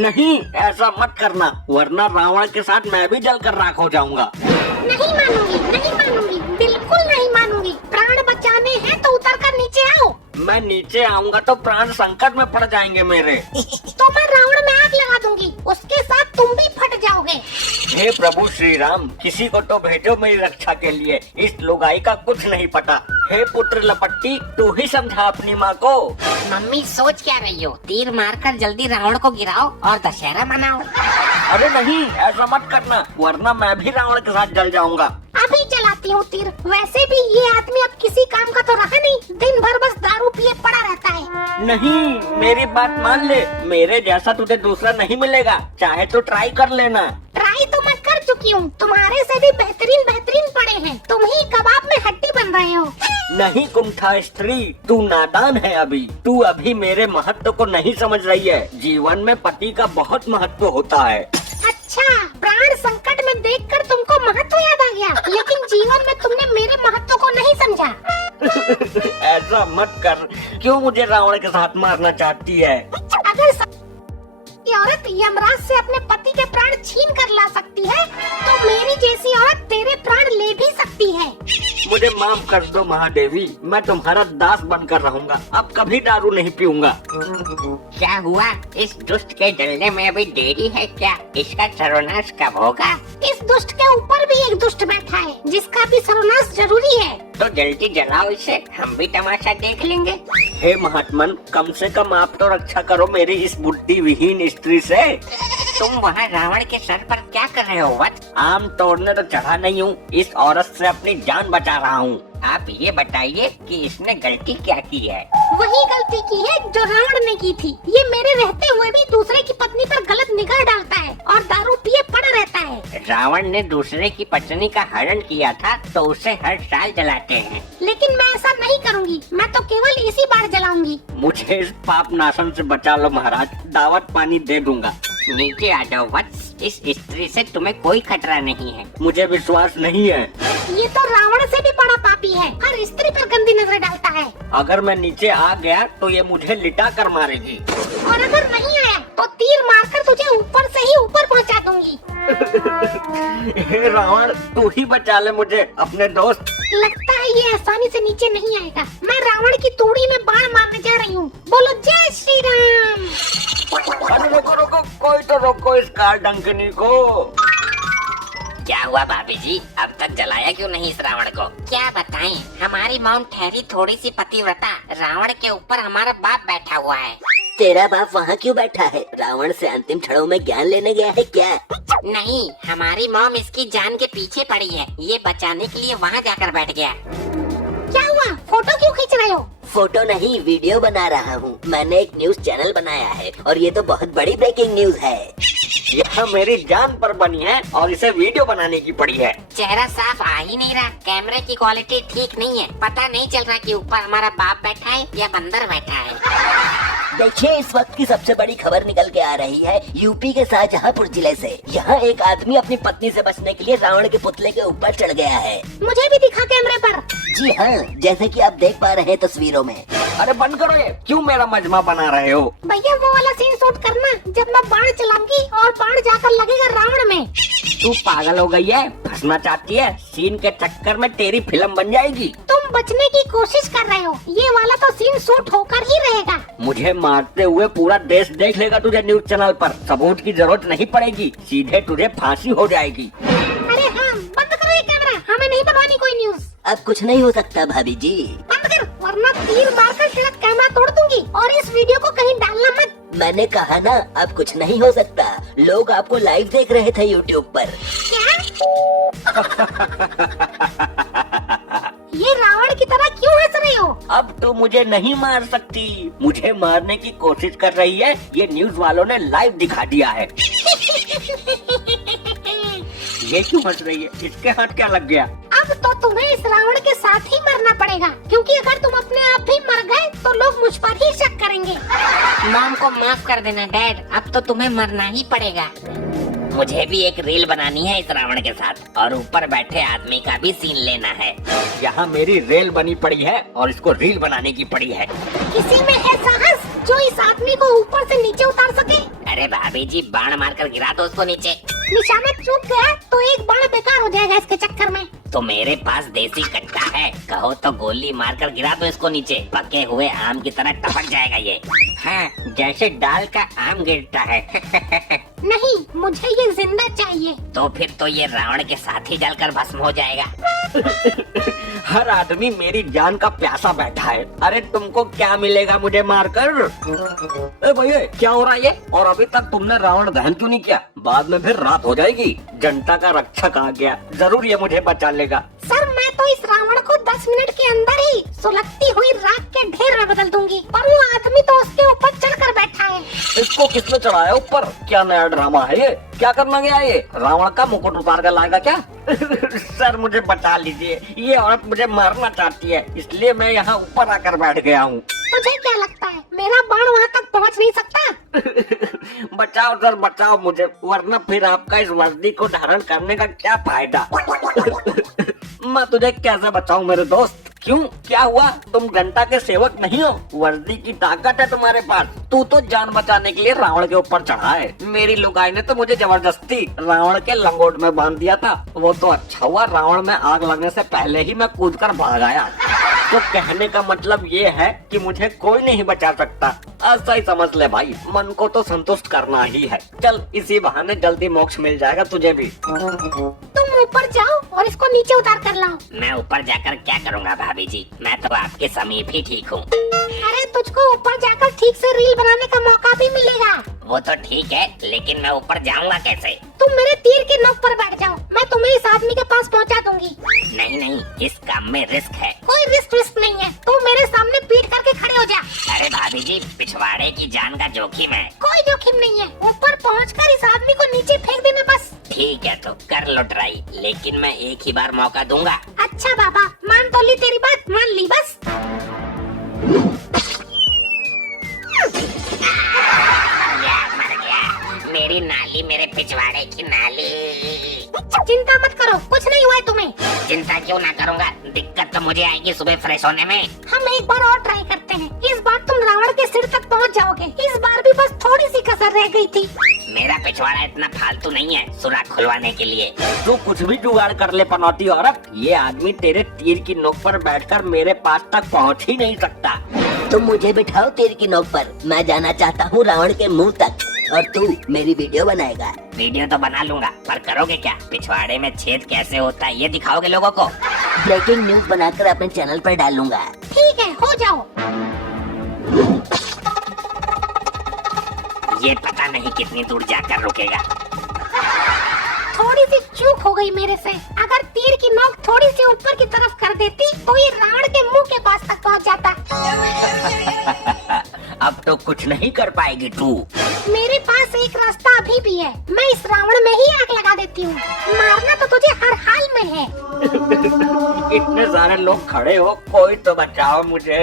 नहीं, ऐसा मत करना, वरना रावण के साथ मैं भी जलकर राख हो जाऊंगा। नहीं मानूंगी, नहीं मानूंगी, बिल्कुल नहीं मानूंगी। प्राण बचाने हैं तो उतर कर नीचे आओ। मैं नीचे आऊंगा तो प्राण संकट में पड़ जाएंगे मेरे। तो मैं रावण में आग लगा दूंगी, उसके साथ तुम भी फट जाओगे। हे प्रभु श्री राम, किसी को तो भेजो मेरी रक्षा के लिए, इस लुगाई का कुछ नहीं पता। हे पुत्र लपट्टी, तू ही समझा अपनी माँ को। मम्मी सोच क्या रही हो? तीर मारकर जल्दी रावण को गिराओ और दशहरा मनाओ। अरे नहीं, ऐसा मत करना, वरना मैं भी रावण के साथ जल जाऊंगा। अभी चलाती हूँ तीर। वैसे भी ये आदमी अब किसी काम का तो रहा नहीं, दिन भर बस दारू पिए पड़ा रहता है। नहीं, मेरी बात मान ले, मेरे जैसा तुझे दूसरा नहीं मिलेगा, चाहे तो ट्राई कर लेना। ट्राई तो मैं कर चुकी हूँ, तुम्हारे से भी बेहतरीन बेहतरीन पड़े हैं। तुम ही कबाब में हड्डी बन रहे हो। नहीं कुंठा स्त्री, तू नादान है अभी। तू अभी मेरे महत्व को नहीं समझ रही है। जीवन में पति का बहुत महत्व होता है। अच्छा, प्राण संकट में देखकर तुमको महत्व याद आ गया, लेकिन जीवन में तुमने मेरे महत्व को नहीं समझा। ऐसा मत कर, क्यों मुझे रावण के साथ मारना चाहती है? अगर ये औरत यमराज से अपने पति के प्राण छीन कर ला सकती है, तो मेरी जैसी औरत तेरे प्राण ले भी सकती है। मुझे माफ कर दो महादेवी, मैं तुम्हारा दास बनकर रहूंगा, अब कभी दारू नहीं पीऊंगा। क्या हुआ? इस दुष्ट के जलने में अभी देरी है क्या? इसका सर्वनाश कब होगा? इस दुष्ट के ऊपर भी एक दुष्ट बैठा है, जिसका भी सर्वनाश जरूरी है। तो जल्दी जलाओ इसे, हम भी तमाशा देख लेंगे। हे महात्मन, कम से कम आप तो रक्षा करो मेरी इस बुद्धि विहीन स्त्री से। तुम वहाँ रावण के सर पर क्या कर रहे हो वत्स? आम तोड़ने तो चढ़ा नहीं हूँ, इस औरत से अपनी जान बचा रहा हूँ। आप ये बताइए कि इसने गलती क्या की है? वही गलती की है जो रावण ने की थी। ये मेरे रहते हुए भी दूसरे की पत्नी पर गलत निगाह डालता है और दारू पिए पड़ा रहता है। रावण ने दूसरे की पत्नी का हरण किया था तो उसे हर साल जलाते हैं। लेकिन मैं ऐसा नहीं करूँगी, मैं तो केवल इसी बार जलाऊंगी। मुझे इस पाप नाशन से बचा लो महाराज, दावत पानी दे दूंगा। नीचे आ जाओ वत्स, इस स्त्री से तुम्हें कोई खतरा नहीं है। मुझे विश्वास नहीं है। ये तो रावण से भी बड़ा पापी है, हर स्त्री पर गंदी नजर डालता है। अगर मैं नीचे आ गया तो ये मुझे लिटा कर मारेगी। और अगर नहीं आया तो तीर मारकर तुझे ऊपर से ही ऊपर पहुंचा दूंगी। हे रावण, तू ही बचा ले मुझे अपने दोस्त। लगता है ये आसानी से नीचे नहीं आएगा। मैं रावण की तूड़ी में बाण मारने जा रही हूँ। बोलो जय श्री राम। अरे रोको रोको, कोई तो रोको इस कार डंकनी को। क्या हुआ भाभी जी, अब तक जलाया क्यों नहीं इस रावण को? क्या बताएं, हमारी मौन ठहरी थोड़ी सी पतिव्रता, रावण के ऊपर हमारा बाप बैठा हुआ है। तेरा बाप वहाँ क्यों बैठा है? रावण से अंतिम क्षणों में ज्ञान लेने गया है क्या? नहीं, हमारी मॉम इसकी जान के पीछे पड़ी है, ये बचाने के लिए वहाँ जाकर बैठ गया। क्या हुआ? फोटो क्यों खींच रहे हो? फोटो नहीं, वीडियो बना रहा हूँ। मैंने एक न्यूज चैनल बनाया है और ये तो बहुत बड़ी ब्रेकिंग न्यूज है। यह मेरी जान पर बनी है और इसे वीडियो बनाने की पड़ी है। चेहरा साफ आ ही नहीं रहा, कैमरे की क्वालिटी ठीक नहीं है, पता नहीं चल रहा कि ऊपर हमारा बाप बैठा है या बंदर बैठा है। देखिए, इस वक्त की सबसे बड़ी खबर निकल के आ रही है यूपी के शाहजहांपुर जिले से। यहाँ एक आदमी अपनी पत्नी से बचने के लिए रावण के पुतले के ऊपर चढ़ गया है। मुझे भी दिखा कैमरे पर। जी हाँ, जैसे कि आप देख पा रहे हैं तस्वीरों में। अरे बंद करो ये, क्यों मेरा मजमा बना रहे हो? भैया वो वाला सीन शूट करना जब मैं बाण चलाऊंगी और बाण जाकर लगेगा रावण में। तू पागल हो गई है? फंसना चाहती है? सीन के चक्कर में तेरी फिल्म बन जाएगी। तुम बचने की कोशिश कर रहे हो, ये वाला तो सीन शूट होकर ही रहेगा। मुझे मारते हुए पूरा देश देख लेगा तुझे न्यूज चैनल पर। सबूत की जरूरत नहीं पड़ेगी, सीधे तुझे फांसी हो जाएगी। अरे हाँ, बंद करो ये कैमरा, हमें नहीं बनवानी कोई न्यूज। अब कुछ नहीं हो सकता भाभी जी। बंद कर, वरना तीर मारकर तेरा कैमरा तोड़ दूंगी। और इस वीडियो को कहीं डालना मत। मैंने कहा ना, अब कुछ नहीं हो सकता। लोग आपको लाइव देख रहे थे यूट्यूब पर। क्या? ये रावण की तरह क्यों हंस रही हो? अब तो मुझे नहीं मार सकती, मुझे मारने की कोशिश कर रही है। ये न्यूज वालों ने लाइव दिखा दिया है। ये क्यों हंस रही है? इसके हाथ क्या लग गया? अब तो तुम्हें इस रावण के साथ ही मरना पड़ेगा, क्योंकि अगर तुम अपने आप भी मर गए तो लोग मुझ पर ही शक करेंगे। मॉम को माफ कर देना डैड, अब तो तुम्हें मरना ही पड़ेगा। मुझे भी एक रील बनानी है इस रावण के साथ और ऊपर बैठे आदमी का भी सीन लेना है। यहाँ मेरी रेल बनी पड़ी है और इसको रील बनाने की पड़ी है। किसी में है साहस जो इस आदमी को ऊपर से नीचे उतार सके? अरे भाभी जी बाण मारकर गिरा दो उसको नीचे। निशाना चूक गया तो एक बाण बेकार हो जाएगा इसके चक्कर में। तो मेरे पास देसी कट्टा है, कहो तो गोली मारकर गिरा दो इसको नीचे, पके हुए आम की तरह टपक जाएगा ये। हाँ, जैसे दाल का आम गिरता है। नहीं, मुझे ये जिंदा चाहिए। तो फिर तो ये रावण के साथ ही जलकर भस्म हो जाएगा। हर आदमी मेरी जान का प्यासा बैठा है। अरे तुमको क्या मिलेगा मुझे मारकर? ए भैया क्या हो रहा है ये? और अभी तक तुमने रावण दहन क्यों नहीं किया? बाद में फिर रात हो जाएगी। जनता का रक्षक आ गया, जरूर ये मुझे बचा लेगा। सर मैं तो इस रावण को 10 मिनट के अंदर ही सुलगती हुई राख के ढेर में बदल दूंगी, पर वो आदमी तो उसके ऊपर चढ़कर बैठा है। इसको किसने चढ़ाया ऊपर? क्या नया ड्रामा है ये? क्या करना गया ये? रावण का मुकुट उतार कर लाएगा क्या? सर मुझे बचा लीजिए, ये औरत मुझे मारना चाहती है, इसलिए मैं यहाँ ऊपर आकर बैठ गया हूँ। तुझे क्या लगता है मेरा बाण वहाँ तक पहुँच नहीं सकता? बचाओ सर बचाओ मुझे, वरना फिर आपका इस वर्दी को धारण करने का क्या फायदा? मैं तुझे कैसे बचाऊं मेरे दोस्त? क्यों, क्या हुआ? तुम जनता के सेवक नहीं हो? वर्दी की ताकत है तुम्हारे पास। तू तो जान बचाने के लिए रावण के ऊपर चढ़ा है। मेरी लुगाई ने तो मुझे जबरदस्ती रावण के लंगोट में बांध दिया था। वो तो अच्छा हुआ, रावण में आग लगने से पहले ही मैं कूदकर भाग आया। तो कहने का मतलब ये है कि मुझे कोई नहीं बचा सकता। ऐसा ही समझ ले भाई, मन को तो संतुष्ट करना ही है। चल इसी बहाने जल्दी मोक्ष मिल जाएगा तुझे भी। तुम ऊपर जाओ और इसको नीचे उतार कर लाओ। मैं ऊपर जाकर क्या करूँगा भाभी जी, मैं तो आपके समीप ही ठीक हूँ। अरे तुझको ऊपर जाकर ठीक से रील बनाने का मौका भी मिलेगा। वो तो ठीक है, लेकिन मैं ऊपर जाऊँगा कैसे? तुम मेरे तीर के नोक पर बैठ जाओ, मैं तुम्हें इस आदमी के पास पहुंचा दूंगी। नहीं नहीं, इस काम में रिस्क है। कोई रिस्क नहीं है, तू मेरे सामने पीट करके खड़े हो जा। अरे भाभी जी, पिछवाड़े की जान का जोखिम है। कोई जोखिम नहीं है, ऊपर पहुंचकर इस आदमी को नीचे फेंक देना बस। ठीक है तो कर लो ट्राई, लेकिन मैं एक ही बार मौका दूंगा। अच्छा बाबा, मान तो ली तेरी बात, मान ली बस। मर गया, मेरी नाली, मेरे पिछवाड़े की नाली। चिंता मत करो, कुछ नहीं हुआ है तुम्हें। चिंता क्यों ना करूँगा, दिक्कत तो मुझे आएगी सुबह फ्रेश होने में। हम एक बार और ट्राई करते हैं, इस बार तुम रावण के सिर तक पहुंच जाओगे। इस बार भी बस थोड़ी सी कसर रह गई थी। मेरा पिछवाड़ा इतना फालतू नहीं है सुराख खुलवाने के लिए। तू कुछ भी जुगाड़ कर ले पनौती औरत, ये आदमी तेरे तीर की नोक पर बैठकर मेरे पास तक पहुंच ही नहीं सकता। तुम मुझे बिठाओ तीर की नोक पर, मैं जाना चाहता हूँ रावण के मुंह तक, और तू मेरी वीडियो बनाएगा। वीडियो तो बना लूंगा, पर करोगे क्या? पिछवाड़े में छेद कैसे होता है ये दिखाओगे लोगों को? ब्रेकिंग न्यूज बनाकर अपने चैनल पर डालूंगा। ठीक है, हो जाओ। ये पता नहीं कितनी दूर जाकर रुकेगा। थोड़ी सी चूक हो गई मेरे से, अगर तीर की नोक थोड़ी सी ऊपर की तरफ कर देती तो ये रावण के मुंह के पास तक पहुंच जाता। अब तो कुछ नहीं कर पाएगी तू। मेरे पास एक रास्ता अभी भी है, मैं इस रावण में ही आग लगा देती हूँ। मारना तो तुझे हर हाल में है। इतने सारे लोग खड़े हो, कोई तो बचाओ मुझे।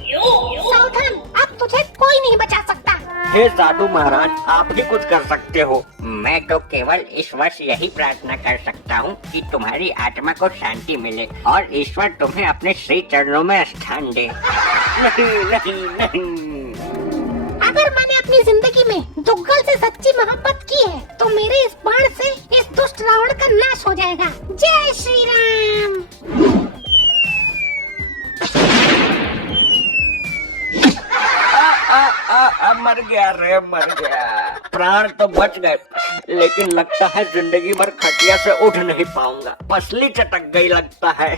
सावधान, अब तुझे कोई नहीं बचा सकता। हे साधु महाराज, आप ही कुछ कर सकते हो। मैं तो केवल ईश्वर से यही प्रार्थना कर सकता हूँ कि तुम्हारी आत्मा को शांति मिले और ईश्वर तुम्हें अपने श्री चरणों में स्थान दे। नहीं नहीं नहीं। अगर मैंने अपनी जिंदगी में दुग्गल से सच्ची मोहब्बत की है तो मेरे इस बाण से इस दुष्ट रावण का नाश हो जाएगा। जय श्री राम। मर गया रे, मर गया। प्राण तो बच गए, लेकिन लगता है जिंदगी भर खटिया से उठ नहीं पाऊंगा। पसली चटक गई लगता है।